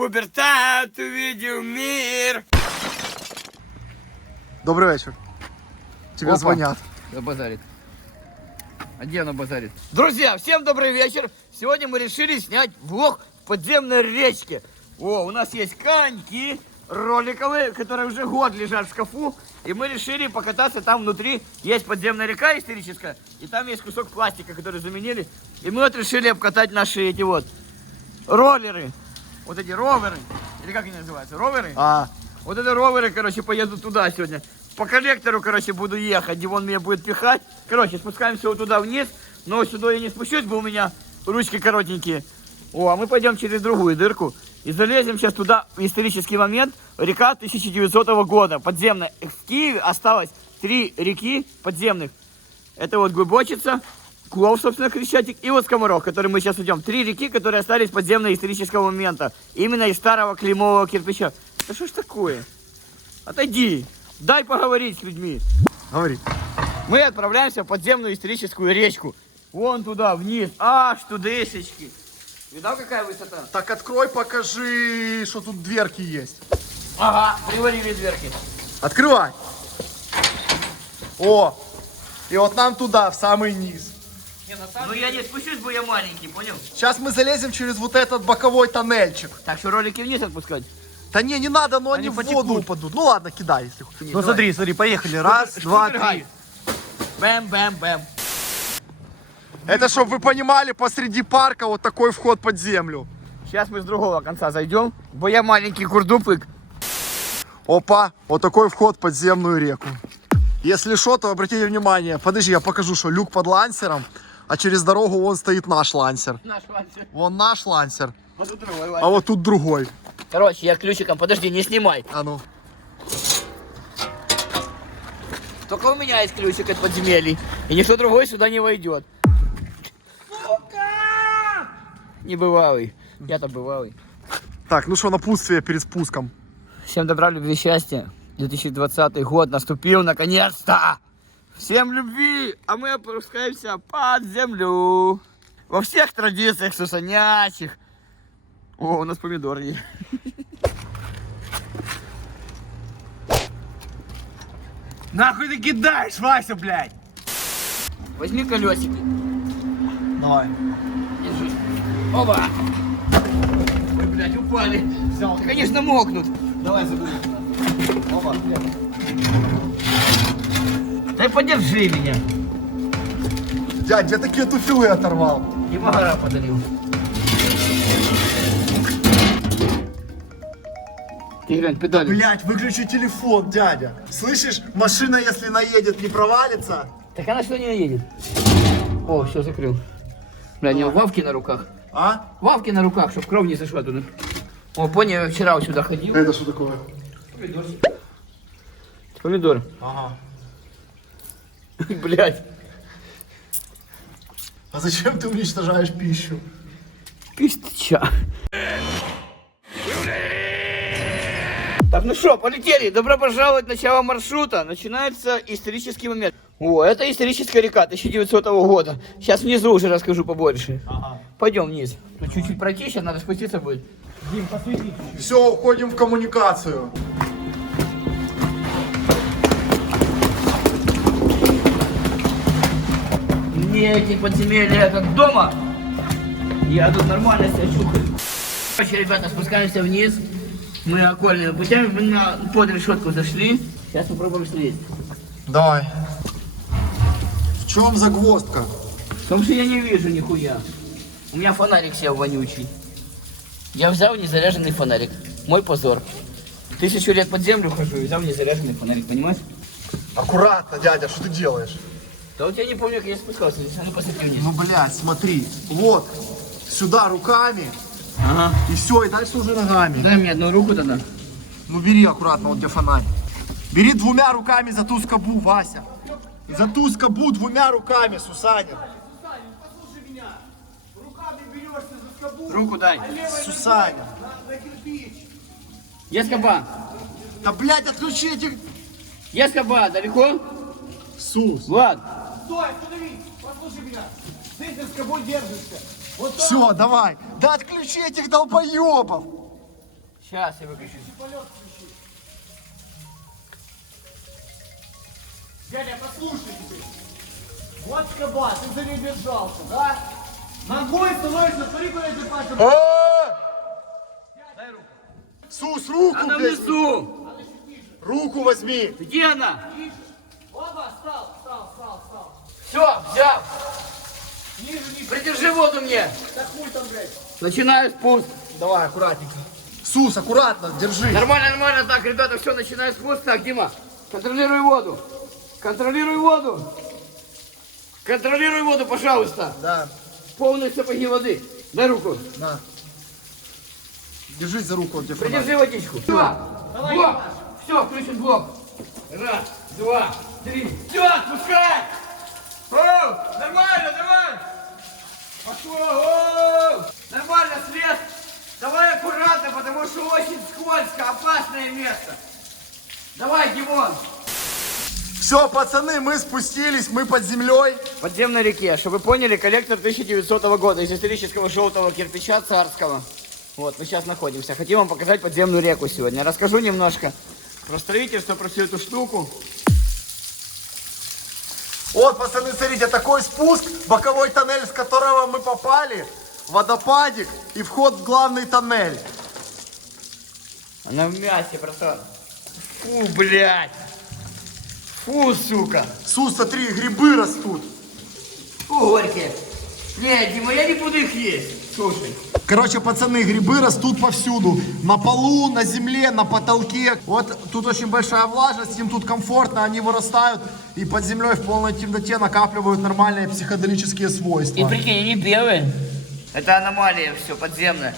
Пубертат увидел мир. Добрый вечер. Тебе звонят. Базарит. А где она базарит? Друзья, всем добрый вечер. Сегодня мы решили снять влог в подземной речке. О, у нас есть коньки роликовые, которые уже год лежат в шкафу. И мы решили покататься там внутри. Есть подземная река историческая. И там есть кусок пластика, который заменили. И мы вот решили обкатать наши эти вот роллеры. Вот эти роверы. Или как они называются? Роверы? Вот это роверы, короче, поедут туда сегодня. По коллектору, короче, буду ехать, где он меня будет пихать. Короче, спускаемся вот туда вниз. Но сюда я не спущусь, бо у меня ручки коротенькие. О, а мы пойдем через другую дырку. И залезем сейчас туда в исторический момент. Река 1900 года, подземная. В Киеве осталось 3 реки подземных. Это вот Глубочица, Клов, собственно, Крещатик, и вот Скоморох, который мы сейчас идем. 3 реки, которые остались подземного исторического момента. Именно из старого клеймового кирпича. Да что ж такое? Отойди. Дай поговорить с людьми. Говори. Мы отправляемся в подземную историческую речку. Вон туда, вниз. Аж тудышечки. Видал, какая высота? Так открой, покажи, что тут дверки есть. Ага, приварили дверки. Открывай. О, и вот нам туда, в самый низ. Ну я не спущусь, бо я маленький, понял? Сейчас мы залезем через вот этот боковой тоннельчик. Так что ролики вниз отпускать? Да не надо, но они в воду упадут. Ну ладно, кидай, если хочешь. Ну смотри, поехали. Раз, два, три. Бэм-бэм-бэм. Это, чтобы вы понимали, посреди парка вот такой вход под землю. Сейчас мы с другого конца зайдем, бо я маленький курдупык. Опа, вот такой вход в подземную реку. Если что, то обратите внимание. Подожди, я покажу, что люк под лансером, а через дорогу вон стоит наш лансер. Наш лансер. Вон наш лансер. А тут другой лансер. А вот тут другой. Короче, я ключиком, подожди, не снимай. А ну. Только у меня есть ключик от подземелий. И никто другой сюда не войдет. Сука! Небывалый. Я-то бывалый. Так, ну что, напутствие перед спуском. Всем добра, любви, счастья. 2020 год наступил наконец-то. Всем любви, а мы опускаемся под землю. Во всех традициях сусанячих. О, у нас помидор есть. Нахуй ты кидаешь, Вася, блядь? Возьми колесики. Давай. Держи. Оба. Ой, блядь, упали. Взял. Да, конечно, мокнут. Давай, забудь. Оба. Дай подержи меня. Дядь, я такие туфелы оторвал. И Магара подарил. Ты глянь, педали. Блядь, выключи телефон, дядя. Слышишь, машина, если наедет, не провалится. Так она что не наедет? О, все, закрыл. Бля, у него вавки на руках. А? Вавки на руках, чтобы кровь не сошла туда. О, понял, я вчера вот сюда ходил. Это что такое? Помидорчик. Помидор. Ага. Блядь. А зачем ты уничтожаешь пищу? Пистича. Так, ну что, полетели. Добро пожаловать в начало маршрута. Начинается исторический момент. О, это историческая река 1900 года. Сейчас внизу уже расскажу побольше. Ага. Пойдем вниз. Тут чуть-чуть пройти, сейчас надо спуститься будет. Дим, посвети. Все, уходим в коммуникацию. Мне эти подземелья как дома. Я тут нормально себя чухаю. Короче, ребята, спускаемся вниз. Мы окольными путями под решетку зашли. Сейчас попробуем слезть. Давай. В чем загвоздка? В том, что я не вижу нихуя. У меня фонарик сел вонючий. Я взял незаряженный фонарик. Мой позор. 1000 лет под землю хожу и взял незаряженный фонарик, понимаешь? Аккуратно, дядя, что ты делаешь? Да вот я не помню, как я спускался здесь. А ну посмотри вниз. Ну, блядь, смотри. Вот. Сюда руками. Ага. И все, и дальше уже ногами. Дай мне одну руку тогда. Ну, бери аккуратно, вот где фонарик. Бери 2 руками за ту скобу, Вася. За ту скобу 2 руками, Сусанин. Сусанин, послушай меня. Руками берешься за скобу. Руку дай. А левой Сусанин. на кирпич. Есть скоба? Да, блядь, отключи этих... Есть скоба? Далеко? Сус. Влад. Стой, остановись. Послушай меня. Ты за скобой держишься. Вот Все, давай. Да отключи этих долбоебов. Сейчас я выключу. Полет включи. Дядя, послушай теперь. Вот скоба, ты за ней держался, да? Ногой становишься, смотри, куда ты пальцем. Дай руку. Сус, руку, Она блядь. внизу. Руку возьми. Где она? Ниже. Оба, встал. Все, взял. Ниже. Придержи воду мне. Так хуй там, блядь. Начинаю спуск. Давай, аккуратненько. Сус, аккуратно, держи. Нормально. Так, ребята, все, начинаю спуск. Так, Дима, контролируй воду. Контролируй воду, пожалуйста. Да, Полные сапоги воды. Дай руку. на. Держись за руку, он тебе Придержи водичку. Давай, Блок. Димаш. Все, включен блок. Раз, два, три. Все, отпускай. Оу, нормально. Пошло. Оу. Нормально, слез. Давай аккуратно, потому что очень скользко, опасное место. Давай, Димон. Все, пацаны, мы спустились, мы под землей. В подземной реке, чтобы вы поняли, коллектор 1900 года из исторического желтого кирпича царского. Вот, мы сейчас находимся. Хотим вам показать подземную реку сегодня. Расскажу немножко про строительство, про всю эту штуку. Вот, пацаны, смотрите, такой спуск, боковой тоннель, с которого мы попали, водопадик и вход в главный тоннель. Она в мясе просто. Фу, блядь. Фу, сука. Сус, смотри, грибы растут. Фу, горькие. Нет, Дима, я не буду их есть. Слушай. Короче, пацаны, грибы растут повсюду. На полу, на земле, на потолке. Вот тут очень большая влажность, им тут комфортно, они вырастают и под землей в полной темноте накапливают нормальные психоделические свойства. И прикинь, они белые. Это аномалия все подземная.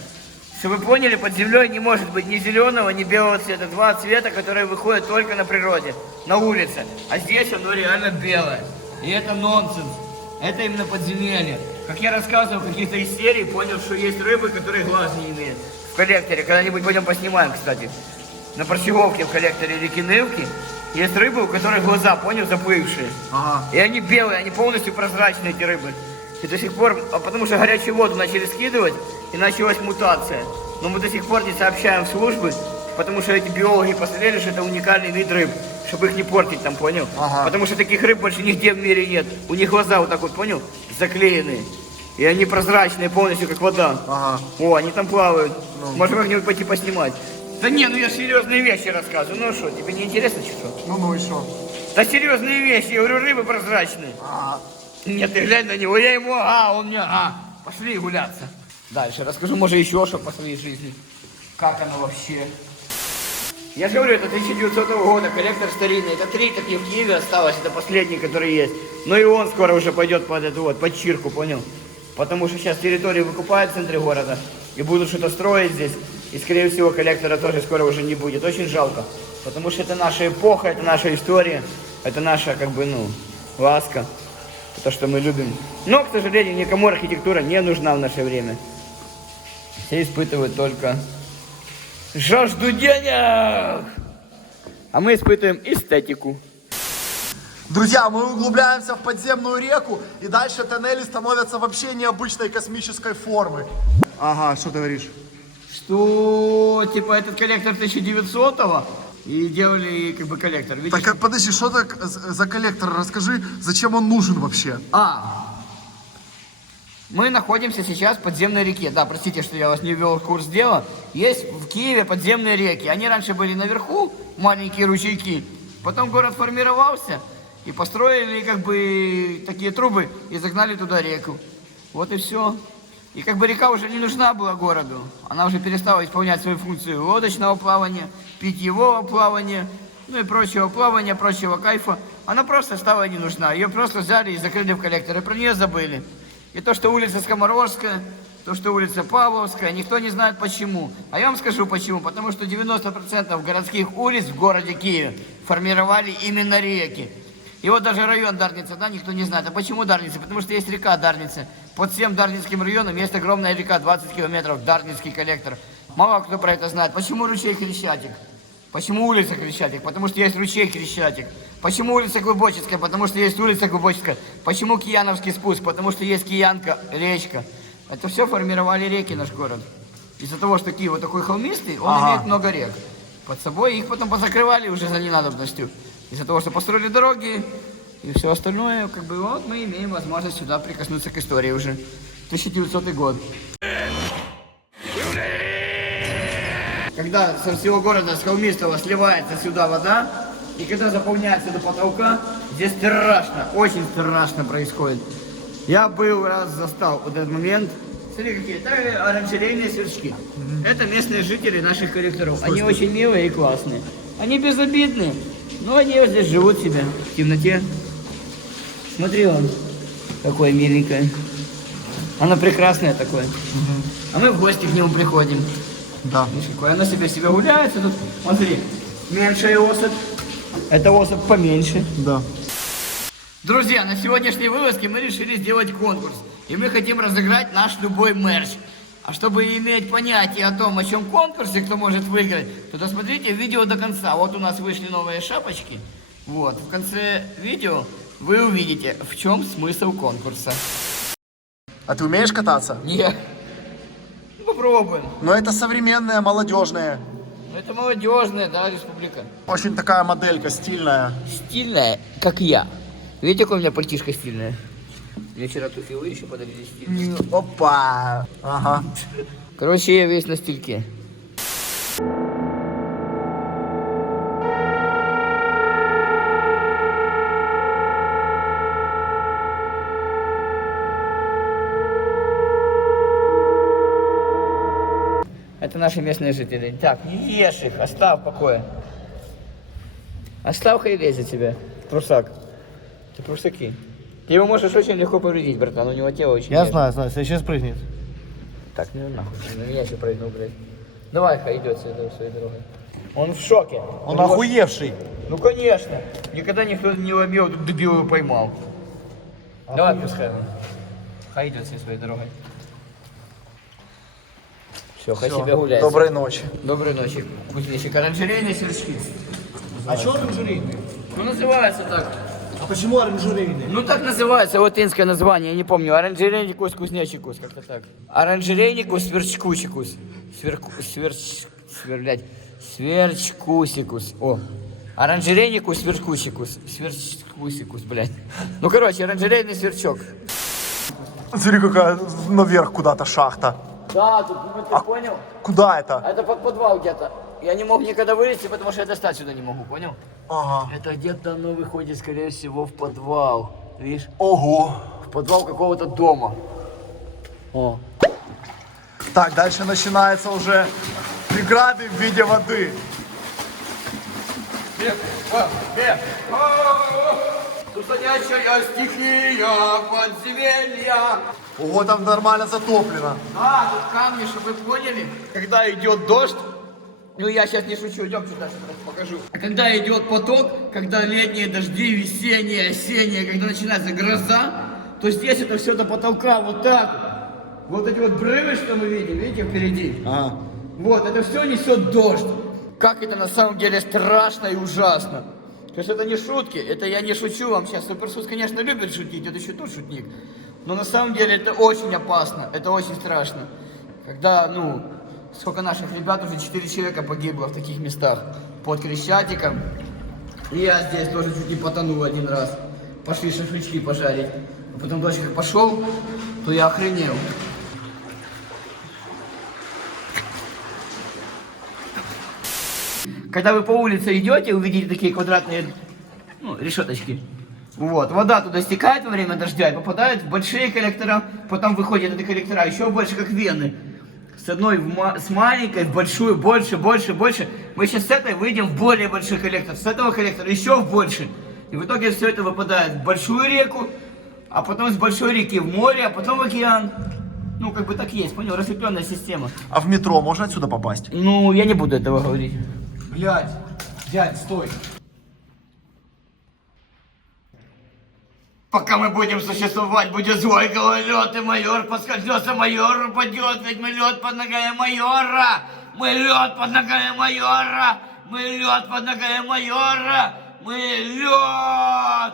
Чтобы вы поняли, под землей не может быть ни зеленого, ни белого цвета. Два цвета, которые выходят только на природе, на улице. А здесь оно реально белое. И это нонсенс. Это именно подземелье. Как я рассказывал в каких-то из серий, понял, что есть рыбы, которые глаз не имеют. В коллекторе, когда-нибудь пойдем поснимаем, кстати. На Парсиговке в коллекторе реки Нывки есть рыбы, у которых глаза, понял, заплывшие. Ага. И они белые, они полностью прозрачные, эти рыбы. И до сих пор, потому что горячую воду начали скидывать, и началась мутация. Но мы до сих пор не сообщаем в службы, потому что эти биологи посмотрели, что это уникальный вид рыб, чтобы их не портить там, понял? Ага. Потому что таких рыб больше нигде в мире нет. У них глаза вот так вот, понял, заклеенные. И они прозрачные полностью, как вода. Ага. О, они там плавают. Ну. Можем как-нибудь пойти поснимать. Да не, ну я серьезные вещи рассказываю. Ну что, тебе не интересно что? Ну и что? Да серьезные вещи, я говорю, рыбы прозрачные. Ага. Нет, ты глянь на него, я ему, он мне, пошли гуляться. Дальше расскажу, может, еще что по своей жизни. Как оно вообще. Я же говорю, это 1900 года, коллектор старинный. Это 3 такие в Киеве осталось, это последний, который есть. Но и он скоро уже пойдет под эту вот, под чирку, понял? Потому что сейчас территорию выкупают в центре города и будут что-то строить здесь. И, скорее всего, коллектора тоже скоро уже не будет. Очень жалко. Потому что это наша эпоха, это наша история, это наша, как бы, ну, ласка. То, что мы любим. Но, к сожалению, никому архитектура не нужна в наше время. Все испытывают только жажду денег. А мы испытываем эстетику. Друзья, мы углубляемся в подземную реку, и дальше тоннели становятся вообще необычной космической формы. Ага, что ты говоришь? Что, типа, этот коллектор 1900-го, и делали, как бы, коллектор. Видишь? Так, подожди, что это за коллектор? Расскажи, зачем он нужен вообще? Мы находимся сейчас в подземной реке. Да, простите, что я вас не ввел в курс дела. Есть в Киеве подземные реки. Они раньше были наверху, маленькие ручейки. Потом город формировался, и построили, как бы, такие трубы, и загнали туда реку. Вот и все. И как бы река уже не нужна была городу. Она уже перестала исполнять свою функцию лодочного плавания, питьевого плавания, ну и прочего плавания, прочего кайфа. Она просто стала не нужна. Ее просто взяли и закрыли в коллектор, и про нее забыли. И то, что улица Скоморожская, то, что улица Павловская, никто не знает почему. А я вам скажу почему. Потому что 90% городских улиц в городе Киеве формировали именно реки. И вот даже район Дарница, да, никто не знает. А почему Дарница? Потому что есть река Дарница. Под всем Дарницким районом есть огромная река, 20 километров, Дарницкий коллектор. Мало кто про это знает. Почему ручей Хрещатик? Почему улица Хрещатик? Потому что есть ручей Хрещатик. Почему улица Глубочицкая? Потому что есть улица Глубочицкая. Почему Кияновский спуск? Потому что есть Киянка, речка. Это все формировали реки, наш город. из-за того, что Киев вот такой холмистый, он имеет много рек. Под собой их потом позакрывали уже за ненадобностью. Из-за того, что построили дороги и все остальное, как бы вот мы имеем возможность сюда прикоснуться к истории уже. 1900 год. Когда со всего города, с холмистого, сливается сюда вода, и когда заполняется до потолка, здесь страшно, очень страшно происходит. Я был раз застал вот этот момент. Смотри, какие это оранжерейные сверчки. Это местные жители наших коллекторов. Они очень милые и классные. Они безобидные, но они вот здесь живут себе в темноте. Смотри, он какое миленькое. Оно прекрасное такое. А мы в гости к нему приходим. Да. Видишь, какое оно себе гуляется. Тут, смотри, меньшая особь. Это особь поменьше. Да. Друзья, на сегодняшней вылазке мы решили сделать конкурс. И мы хотим разыграть наш любой мерч. А чтобы иметь понятие о том, о чем конкурс и кто может выиграть, то досмотрите видео до конца. Вот у нас вышли новые шапочки. Вот, в конце видео вы увидите, в чем смысл конкурса. А ты умеешь кататься? Нет. Ну, попробуем. Но это современное, молодежное. Это молодежная, да, республика. Очень такая моделька, стильная. Стильная, как я. Видите, какая у меня пальтишка стильная? Мне вчера туфелы еще подарили стильные. Опа! Ага. Короче, я весь на стильке. Это наши местные жители. Так, не ешь их, оставь в покое. Оставь и лезет тебя, трусак. Ты прусаки. Ты его можешь очень легко повредить, братан, у него тело очень Я нежное. знаю, сейчас прыгнет. Так, ну нахуй, на меня еще прыгнул, блядь. Давай-ка, идет своей дорогой. Он в шоке. Он охуевший. Ну конечно. Никогда никто не ловил, тут дебил его поймал. Давай, пускай он. Хай идет своей дорогой. Все, хай себя гуляет. Доброй ночи. Доброй ночи, кузнечик. Оранжерейные сверчки. А что оранжерейный? Ну называется так. А почему оранжерейный? Ну так называется, латинское название, я не помню. Оранжерейникус, кузнечикус, как-то так. Оранжерейникус, сверчкусикус. Сверчкусикус. О. Оранжерейникус, сверчкусикус. Сверчкусикус, блядь. Ну короче, оранжерейный сверчок. Смотри, какая наверх куда-то шахта. Да, тут, ну ты понял? Куда это? Это под подвал где-то. Я не мог никогда вылезти, потому что я достать сюда не могу, понял? Ага. Это где-то оно выходит, скорее всего, в подвал. Видишь? Ого. В подвал какого-то дома. О. Так, дальше начинается уже преграды в виде воды. Тут ходячая стихия подземелья. Ого, там нормально затоплено. Да, тут камни, чтобы вы поняли. Когда идет дождь, ну я сейчас не шучу, идем сюда, покажу. Когда идет поток, когда летние дожди, весенние, осенние, когда начинается гроза, то здесь это все до потолка вот так. Вот эти вот бревны, что мы видим, видите, впереди? Ага. Вот, это все несет дождь. Как это на самом деле страшно и ужасно. То есть это не шутки, это я не шучу вам сейчас. Суперсус, конечно, любит шутить, это еще тот шутник. Но на самом деле это очень опасно, это очень страшно. Когда, ну, сколько наших ребят, уже 4 человека погибло в таких местах. Под Крещатиком. И я здесь тоже чуть не потонул один раз. Пошли шашлычки пожарить. А потом дождь как пошел, то я охренел. Когда вы по улице идете, увидите такие квадратные, ну, решеточки. Вот, вода туда стекает во время дождя и попадает в большие коллектора, потом выходят эти коллектора еще больше, как вены. С одной с маленькой в большую, больше. Мы сейчас с этой выйдем в более большой коллектор, с этого коллектора еще в больше. И в итоге все это выпадает в большую реку, а потом с большой реки в море, а потом в океан. Ну, как бы так есть, понял, расщепленная система. А в метро можно отсюда попасть? Ну, я не буду этого говорить. Блядь, дядь, стой. Пока мы будем существовать, будет злой гололед, и майор поскользнется, майор упадет, ведь мы лед под ногами майора! Мы лед под ногами майора! Мы лед под ногами майора! Мы лед!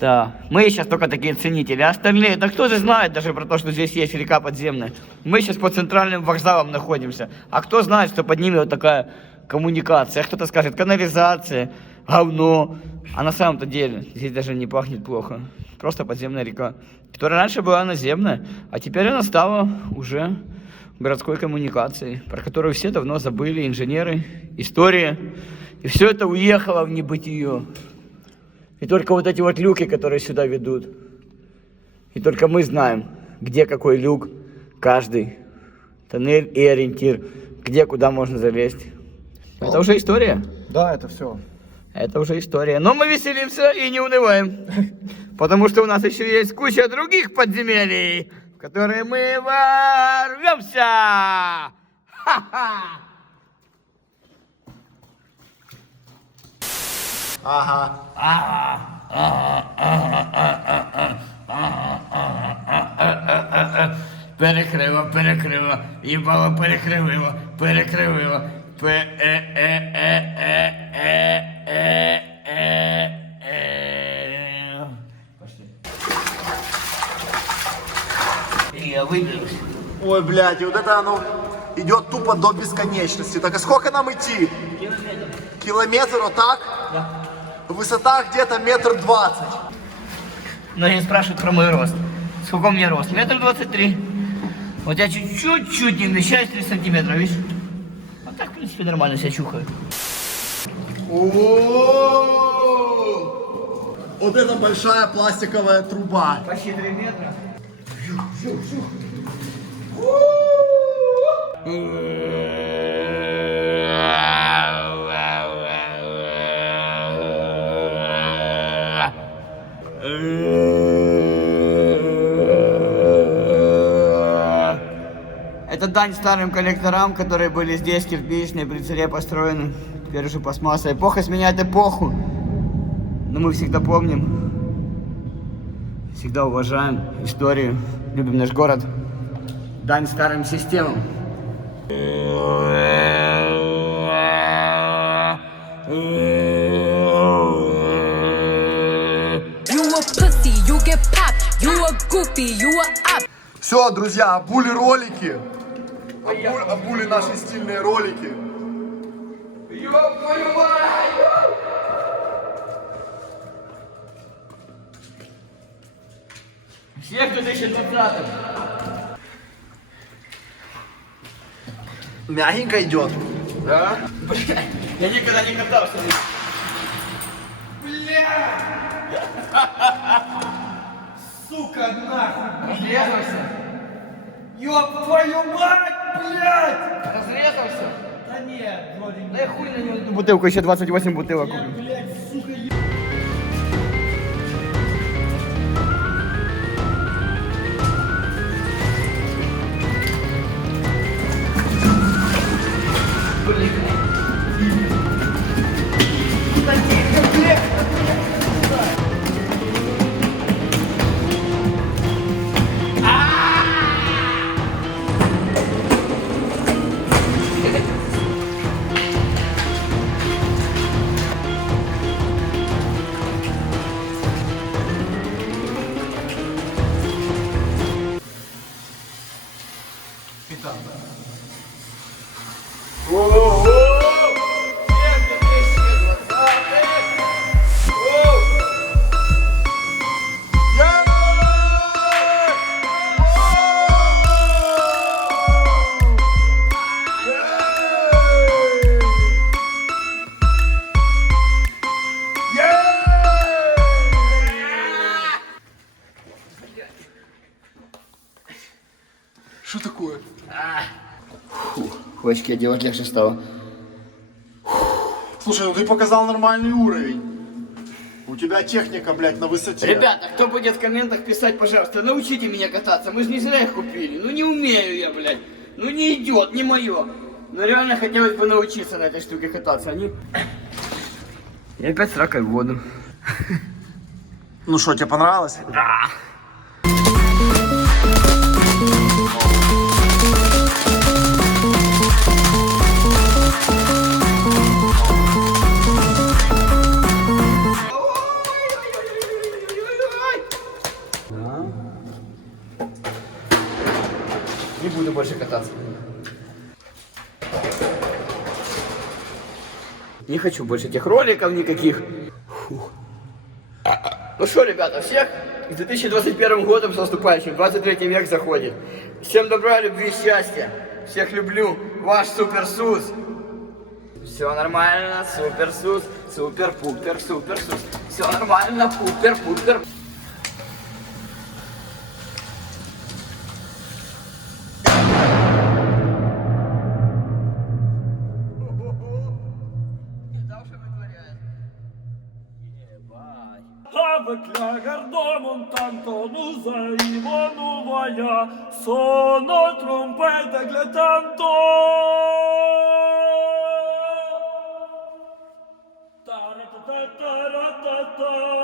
Это мы сейчас только такие ценители, а остальные, да кто же знает даже про то, что здесь есть река подземная. Мы сейчас по центральным вокзалам находимся, а кто знает, что под ними вот такая коммуникация. Кто-то скажет канализация, говно, а на самом-то деле здесь даже не пахнет плохо. Просто подземная река, которая раньше была наземная, а теперь она стала уже городской коммуникацией, про которую все давно забыли, инженеры, история. И все это уехало в небытие. И только вот эти вот люки, которые сюда ведут. И только мы знаем, где какой люк, каждый тоннель и ориентир, где куда можно залезть. Это уже история. Да, это все. Это уже история. Но мы веселимся и не унываем. Потому что у нас еще есть куча других подземелий, в которые мы ворвемся. Ха-ха! Ага. Перекрило, перекрило, їбало перекривило, перекривило. Пошли. Я выберусь. Ой, блядь, и вот это оно идет тупо до бесконечности. Так а сколько нам идти? Километр, вот так? Да. Высота где-то 1,20 м. Многие спрашивают про мой рост. Сколько у меня рост? 1,23 м. Вот я чуть-чуть не вмещаюсь, 3 сантиметра, видишь? Вот так, в принципе, нормально себя чухаю. Вот это большая пластиковая труба. Почти 3 метра. Это дань старым коллекторам, которые были здесь, кирпичные, при царе построены. Теперь уже пластмасса. Эпоха сменяет эпоху. Но мы всегда помним, всегда уважаем историю, любим наш город. Дань старым системам. Все, друзья, обули ролики. Обули наши стильные ролики. Всех 2020. Мягенько идет. Да? Бля, я никогда не катался. Бля! Сука, нахуй! Разрезался? Ёб твою мать, блядь! Разрезался? Да нет, вроде не. Да я хуй на него одну бутылку, еще 28 бутылок Я, купил. блядь, сука, Что такое? Очки делать легче стало. Слушай, ну ты показал нормальный уровень. У тебя техника, блядь, на высоте. Ребята, кто будет в комментах писать, пожалуйста, научите меня кататься. Мы же не зря их купили. Ну не умею я, блядь. Ну не идет, не мое. Но реально хотелось бы научиться на этой штуке кататься. Они... И опять с ракой в воду. Ну что, тебе понравилось? Да. Да. Не буду больше кататься. Не хочу больше этих роликов никаких. Фух. Ну что, ребята, всех с 2021 годом с наступающим. 23 век заходит. Всем добра, любви, счастья. Всех люблю. Ваш суперсус. Все нормально, суперсус. Супер-пупер, суперсус. Все нормально, пупер-пупер. Clagar montanto nusa nuova sono trompete gletanto taratata.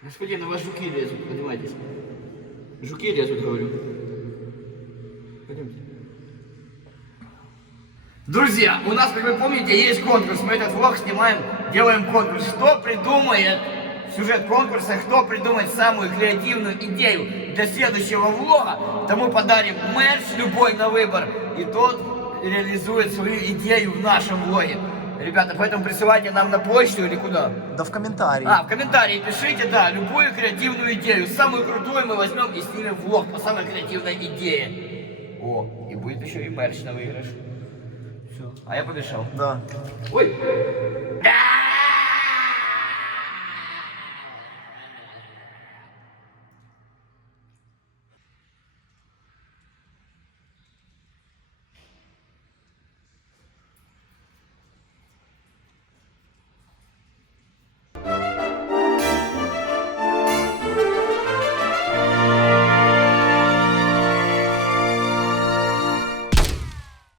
Господин, на вас жуки лезут, поднимайтесь. Жуки лезут, говорю. Пойдемте. Друзья, у нас, как вы помните, есть конкурс. Мы этот влог снимаем, делаем конкурс. Кто придумает сюжет конкурса, кто придумает самую креативную идею для следующего влога, тому подарим мерч любой на выбор. И тот реализует свою идею в нашем влоге. Ребята, поэтому присылайте нам на почту или куда? Да в комментарии. В комментарии пишите, да, любую креативную идею. Самую крутую мы возьмем и снимем влог по самой креативной идее. О, и будет еще и мерч на выигрыш. Все. А я помешал. Да. Ой!